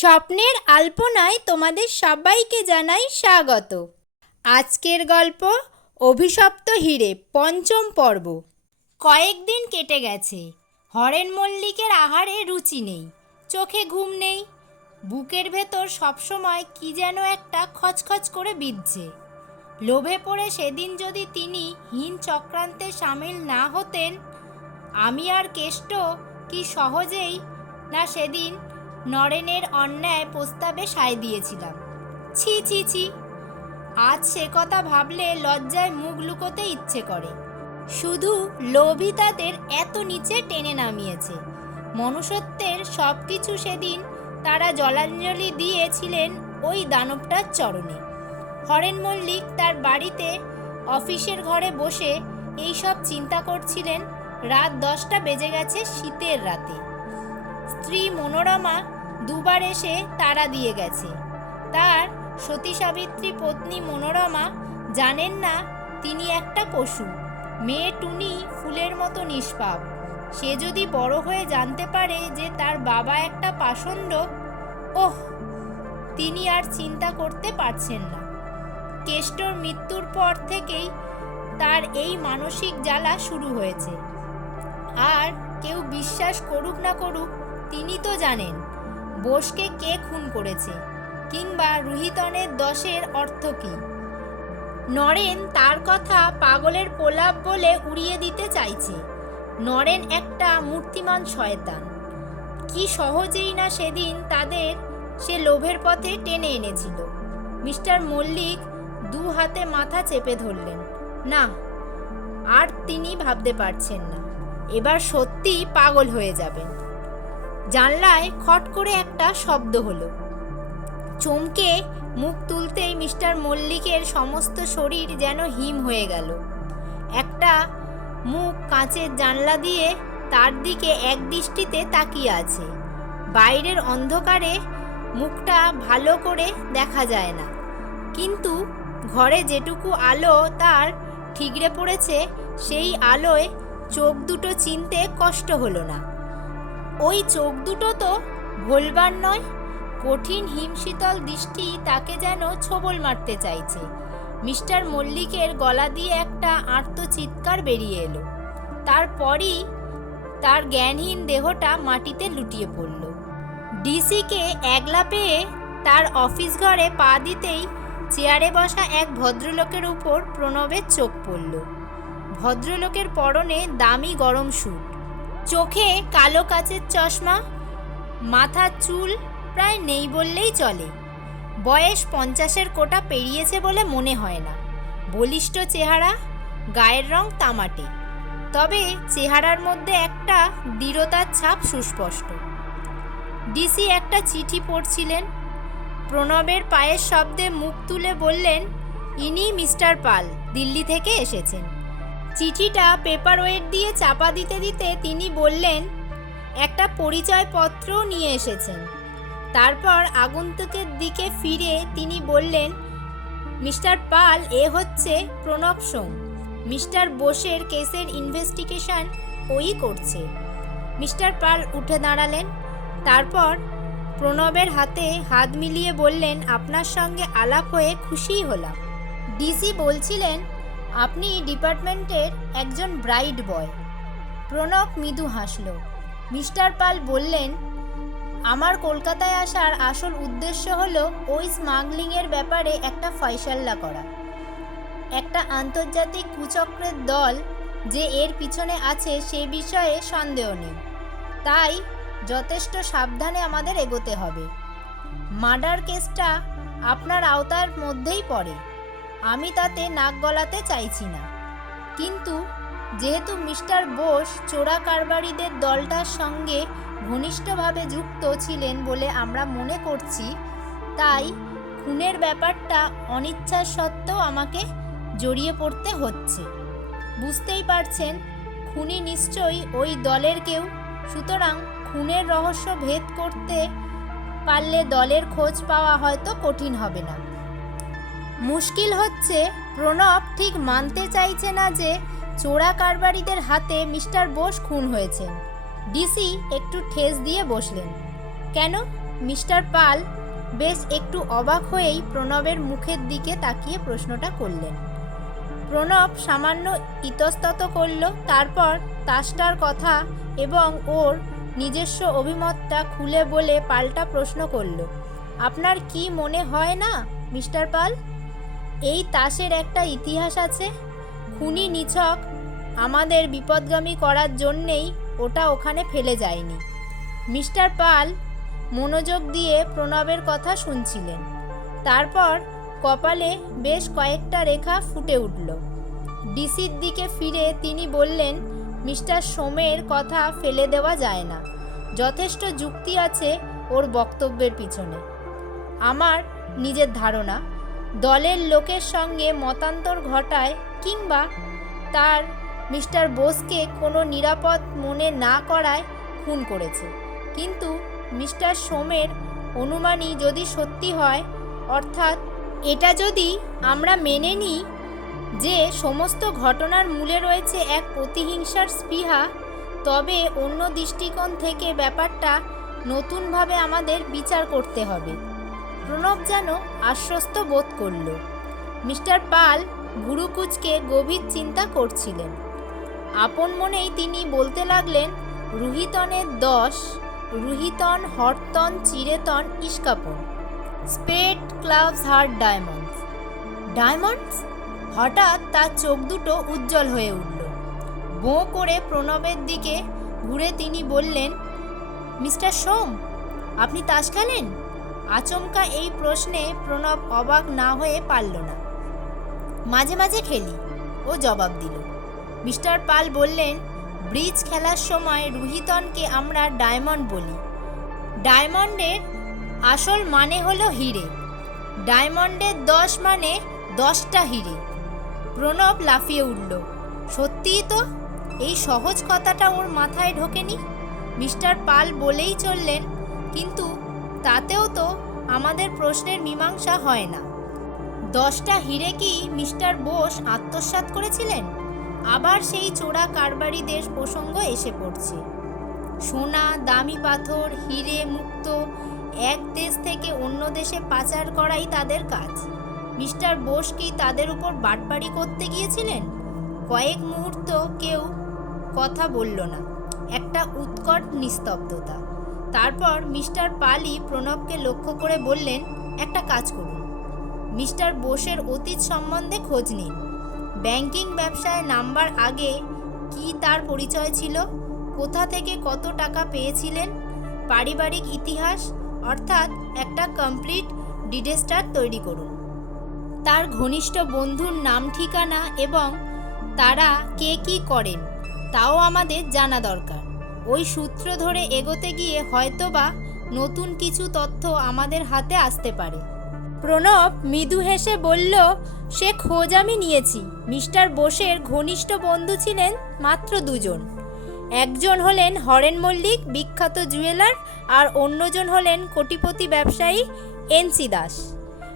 স্বপ্নের আলপনায় তোমাদের সবাইকে জানাই স্বাগত। আজকের গল্প, অভিশপ্ত হিরে, পঞ্চম পর্ব। কয়েকদিন কেটে গেছে। হরেন মল্লিকের আহারে রুচি নেই, চোখে ঘুম নেই। বুকের ভেতর সবসময় কি যেন একটা খচখচ করে বিঁধছে। লোভে পড়ে সেদিন যদি তিনি হীন চক্রান্তে সামিল না হতেন, আমি আর কেষ্ট কি সহজেই না সেদিন নরেনের অন্যায় প্রস্তাবে সায় দিয়েছিলাম। ছি ছি ছি। আজ সে কথা ভাবলে লজ্জায় মুখ লুকোতে ইচ্ছে করে। শুধু লোভই তাদের এত নিচে টেনে নামিয়েছে। মনুষ্যত্বের সব কিছু সেদিন তারা জলাঞ্জলি দিয়েছিলেন ওই দানবটার চরণে। হরেন মল্লিক তার বাড়িতে অফিসের ঘরে বসে এই সব চিন্তা করছিলেন, রাত দশটা বেজে গেছে শীতের রাতে। স্ত্রী মনোরমা দুবার এসে তারা দিয়ে গেছে। তার সতী সাবিত্রী পত্নী মনোরমা জানেন না তিনি একটা পশু। মেয়ে টুনি ফুলের মতো নিষ্পাপ। সে যদি বড় হয়ে জানতে পারে যে তার বাবা একটা পাষণ্ড ওহ, তিনি আর চিন্তা করতে পারছেন না। কেষ্টর মৃত্যুর পর থেকেই তার এই মানসিক জ্বালা শুরু হয়েছে। আর কেউ বিশ্বাস করুক না করুক, তিনি তো জানেন। বোসকে কে খুন করেছে কিংবা রুহিতনের দশের অর্থ কী? নরেন তার কথা পাগলের প্রলাপ বলে উড়িয়ে দিতে চাইছে। নরেন একটা মূর্তিমান শয়তান। কি সহজেই না সেদিন তাদের সে লোভের পথে টেনে এনেছিল। মিস্টার মল্লিক দু হাতে মাথা চেপে ধরলেন, না, আর তিনি ভাবতে পারছেন না। এবার সত্যি পাগল হয়ে যাবেন। জানলায় খট করে একটা শব্দ হলো। চমকে মুখ তুলতেই মিস্টার মল্লিকের সমস্ত শরীর যেন হিম হয়ে গেল। একটা মুখ কাঁচের জানলা দিয়ে তার দিকে এক দৃষ্টিতে তাকিয়ে আছে। বাইরের অন্ধকারে মুখটা ভালো করে দেখা যায় না। কিন্তু ঘরে যেটুকু আলো তার ঠিকরে পড়েছে, সেই আলোয় চোখ দুটো চিনতে কষ্ট হলো না। ওই চোখ দুটো তো ভোলবার নয়। কঠিন হিমশীতল দৃষ্টি তাকে যেন ছোবল মারতে চাইছে। মিস্টার মল্লিকের গলা দিয়ে একটা আর্ত চিৎকার বেরিয়ে এলো। তারপরই তার জ্ঞানহীন দেহটা মাটিতে লুটিয়ে পড়ল। ডিসিকে একলা পেয়ে তার অফিস ঘরে পা দিতেই চেয়ারে বসা এক ভদ্রলোকের উপর প্রণবের চোখ পড়ল। ভদ্রলোকের পরনে দামি গরম স্যুট। চোখে কালো কাচের চশমা, মাথার চুল প্রায় নেই বললেই চলে। বয়স পঞ্চাশের কোটা পেরিয়েছে বলে মনে হয় না। বলিষ্ঠ চেহারা, গায়ের রং তামাটে। তবে চেহারার মধ্যে একটা দৃঢ়তার ছাপ সুস্পষ্ট। ডিসি একটা চিঠি পড়ছিলেন। প্রণবের পায়ের শব্দে মুখ তুলে বললেন, ইনি মিস্টার পাল, দিল্লি থেকে এসেছেন। চিঠিটা পেপার ওয়েট দিয়ে চাপা দিতে দিতে তিনি বললেন, একটা পরিচয়পত্রও নিয়ে এসেছেন। তারপর আগন্তুকের দিকে ফিরে তিনি বললেন, মিস্টার পাল, এ হচ্ছে প্রণব সোম। মিস্টার বোসের কেসের ইনভেস্টিগেশন ওই করছে। মিস্টার পাল উঠে দাঁড়ালেন। তারপর প্রণবের হাতে হাত মিলিয়ে বললেন, আপনার সঙ্গে আলাপ হয়ে খুশিই হলাম। ডিসি বলছিলেন আপনি ডিপার্টমেন্টের একজন ব্রাইড বয়। প্রণব মৃদু হাসল। মিস্টার পাল বললেন, আমার কলকাতায় আসার আসল উদ্দেশ্য হলো ওই স্মাগলিংয়ের ব্যাপারে একটা ফয়সাল্লা করা। একটা আন্তর্জাতিক কুচক্রের দল যে এর পিছনে আছে সে বিষয়ে সন্দেহ নেই। তাই যথেষ্ট সাবধানে আমাদের এগোতে হবে। মার্ডার কেসটা আপনার আওতার মধ্যেই পড়ে। আমি তাতে নাক গলাতে চাইছি না। কিন্তু যেহেতু মিস্টার বোস চোরা কারবারিদের দলটার সঙ্গে ঘনিষ্ঠভাবে যুক্ত ছিলেন বলে আমরা মনে করছি, তাই খুনের ব্যাপারটা অনিচ্ছার সত্ত্বেও আমাকে জড়িয়ে পড়তে হচ্ছে। বুঝতেই পারছেন, খুনি নিশ্চয়ই ওই দলের কেউ। সুতরাং খুনের রহস্য ভেদ করতে পারলে দলের খোঁজ পাওয়া হয়তো কঠিন হবে না। মুশকিল হচ্ছে, প্রণব ঠিক মানতে চাইছে না যে চোরা কারবারিদের হাতে মিস্টার বোস খুন হয়েছেন। ডিসি একটু ঠেস দিয়ে বসলেন। কেন? মিস্টার পাল বেশ একটু অবাক হয়েই প্রণবের মুখের দিকে তাকিয়ে প্রশ্নটা করলেন। প্রণব সামান্য ইতস্তত করল, তারপর তাসটার কথা এবং ওর নিজস্ব অভিমতটা খুলে বলে পাল্টা প্রশ্ন করল, আপনার কি মনে হয় না, মিস্টার পাল? এই তাসের একটা ইতিহাস আছে। খুনি নিছক আমাদের বিপদগামী করার জন্যেই ওটা ওখানে ফেলে যায়নি। মিস্টার পাল মনোযোগ দিয়ে প্রণবের কথা শুনছিলেন। তারপর কপালে বেশ কয়েকটা রেখা ফুটে উঠল। ডিসির দিকে ফিরে তিনি বললেন, মিস্টার সোমের কথা ফেলে দেওয়া যায় না। যথেষ্ট যুক্তি আছে ওর বক্তব্যের পিছনে। আমার নিজের ধারণা দলের লোকের সঙ্গে মতান্তর ঘটায় কিংবা তার মিস্টার বোসকে কোনো নিরাপদ মনে না করায় খুন করেছে। কিন্তু মিস্টার সোমের অনুমানই যদি সত্যি হয়, অর্থাৎ এটা যদি আমরা মেনে নিই যে সমস্ত ঘটনার মূলে রয়েছে এক প্রতিহিংসার স্পৃহা, তবে অন্য দৃষ্টিকোণ থেকে ব্যাপারটা নতুনভাবে আমাদের বিচার করতে হবে। প্রণব যেন আশ্বস্ত বোধ করল। মিস্টার পাল গুরুকুচকে গভীর চিন্তা করছিলেন। আপন মনেই তিনি বলতে লাগলেন, রুহিতনের দশ, রুহিতন, হরতন চিরেতন ইস্কাপন। Spade clubs heart, diamonds. Diamonds? হঠাৎ তার চোখ দুটো উজ্জ্বল হয়ে উঠল। বো করে প্রণবের দিকে ঘুরে তিনি বললেন, মিস্টার সোম, আপনি তাস খেলেন? আচমকা এই প্রশ্নে প্রণব অবাক না হয়ে পারল না। মাঝে মাঝে খেলি, ও জবাব দিল। মিস্টার পাল বললেন, ব্রিজ খেলার সময় রুহিতনকে আমরা ডায়মন্ড বলি। ডায়মন্ডের আসল মানে হলো হিরে। ডায়মন্ডের দশ মানে দশটা হিরে। প্রণব লাফিয়ে উঠল, সত্যিই তো? এই সহজ কথাটা ওর মাথায় ঢোকেনি? মিস্টার পাল বলেই চললেন, কিন্তু তাতেও তো আমাদের প্রশ্নের মীমাংসা হয় না। দশটা হিরে কি মিস্টার বোস আত্মসাৎ করেছিলেন? আবার সেই চোরা কারবারিদের প্রসঙ্গ এসে পড়ছে। সোনা, দামি পাথর, হিরে, মুক্ত, এক দেশ থেকে অন্য দেশে পাচার করাই তাদের কাজ। মিস্টার বোস কি তাদের উপর বাটপাড়ি করতে গিয়েছিলেন? কয়েক মুহূর্ত কেউ কথা বলল না। একটা উৎকট নিস্তব্ধতা। তারপর মিস্টার পালি প্রণবকে লক্ষ্য করে বললেন, একটা কাজ করুন। মিস্টার বোসের অতীত সম্বন্ধে খোঁজ নিন। ব্যাংকিং ব্যবসায় নাম্বার আগে কি তার পরিচয় ছিল? কোথা থেকে কত টাকা পেয়েছিলেন? পারিবারিক ইতিহাস? অর্থাৎ একটা কমপ্লিট ডিডেস্টার তৈরি করুন। তার ঘনিষ্ঠ বন্ধুর নাম ঠিকানা এবং তারা কে কি করেন, তাও আমাদের জানা দরকার। ওই সূত্র ধরে এগোতে গিয়ে হয়তোবা নতুন কিছু তথ্য আমাদের হাতে আসতে পারে। প্রণব মৃদু হেসে বলল, সে খোঁজ আমি নিয়েছি। মিস্টার বোসের ঘনিষ্ঠ বন্ধু ছিলেন মাত্র দুজন। একজন হলেন হরেন মল্লিক, বিখ্যাত জুয়েলার, আর অন্যজন হলেন কোটিপতি ব্যবসায়ী এনসি দাস।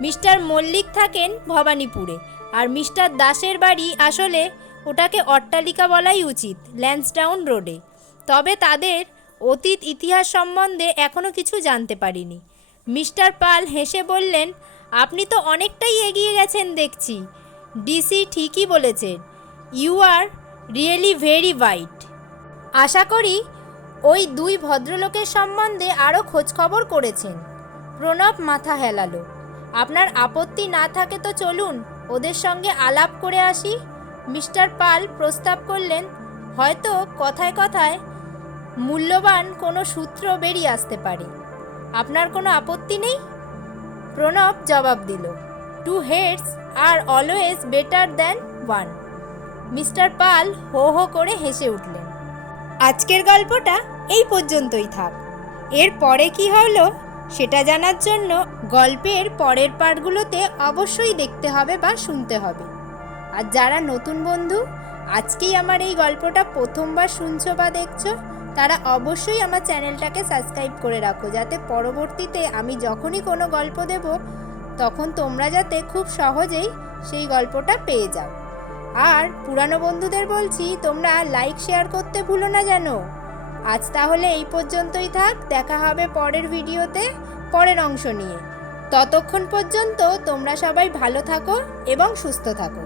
মিস্টার মল্লিক থাকেন ভবানীপুরে, আর মিস্টার দাসের বাড়ি আসলে ওটাকে অট্টালিকা বলাই উচিত, ল্যান্সডাউন রোডে। তবে তাদের অতীত ইতিহাস সম্বন্ধে এখনও কিছু জানতে পারিনি। মিস্টার পাল হেসে বললেন, আপনি তো অনেকটাই এগিয়ে গেছেন দেখছি। ডিসি ঠিকই বলেছেন, you are really very white. আশা করি ওই দুই ভদ্রলোকের সম্বন্ধে আরও খোঁজখবর করেছেন। প্রণব মাথা হেলালো, আপনার আপত্তি না থাকে তো চলুন, ওদের সঙ্গে আলাপ করে আসি। মিস্টার পাল প্রস্তাব করলেন, হয়তো কথায় কথায় মূল্যবান কোনো সূত্র বেরিয়ে আসতে পারে। আপনার কোনো আপত্তি নেই? প্রণব জবাব দিল two heads are always better than one mister Pal হো হো করে হেসে উঠলেন, আজকের গল্পটা এই পর্যন্তই থাক। এর পরে কি হলো সেটা জানার জন্য গল্পের পরের পার্টগুলোতে অবশ্যই দেখতে হবে বা শুনতে হবে। আর যারা নতুন বন্ধু, আজকেই আমার এই গল্পটা প্রথমবার শুনছো বা দেখছ তারা অবশ্যই আমার চ্যানেলটাকে সাবস্ক্রাইব করে রাখো, যাতে পরবর্তীতে আমি যখনই কোনো গল্প দেব, তখন তোমরা যাতে খুব সহজেই সেই গল্পটা পেয়ে যাও। আর পুরানো বন্ধুদের বলছি, তোমরা লাইক, শেয়ার করতে ভুলো না যেন। আজ তাহলে এই পর্যন্তই থাক, দেখা হবে পরের ভিডিওতে, পরের অংশ নিয়ে। ততক্ষণ পর্যন্ত তোমরা সবাই ভালো থাকো এবং সুস্থ থাকো।